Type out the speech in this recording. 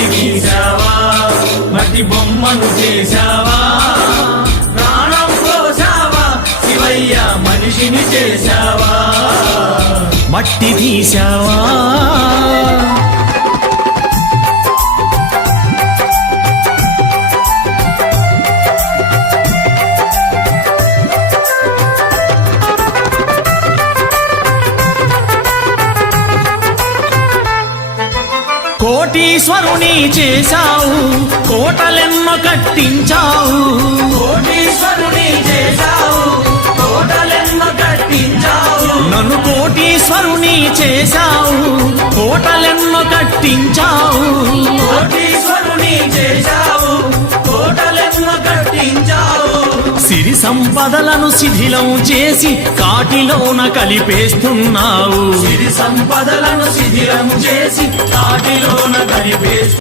మట్టి తీసావా మట్టి బొమ్మను చేశావా ప్రాణం పోసావా శివయ్య మనిషిని చేశావా మట్టి తీసావా కోటీశ్వరుని చేశావు కోటలెన్నో కట్టించావు కోటీశ్వరుని చేశావు కోటలెన్నో కట్టించావు నన్ను కోటీశ్వరుని చేశావు కోటలెన్నో కట్టించావు కోటీశ్వరుని చేశావు కోటలెన్నో కట్టించావు సిరి సంపదలను శిథిలం చేసి కాటిలోన కలిపేస్తున్నావు సిరి సంపదలను శిథిలం చేసి కాటిలోన కలిపేస్తున్నావు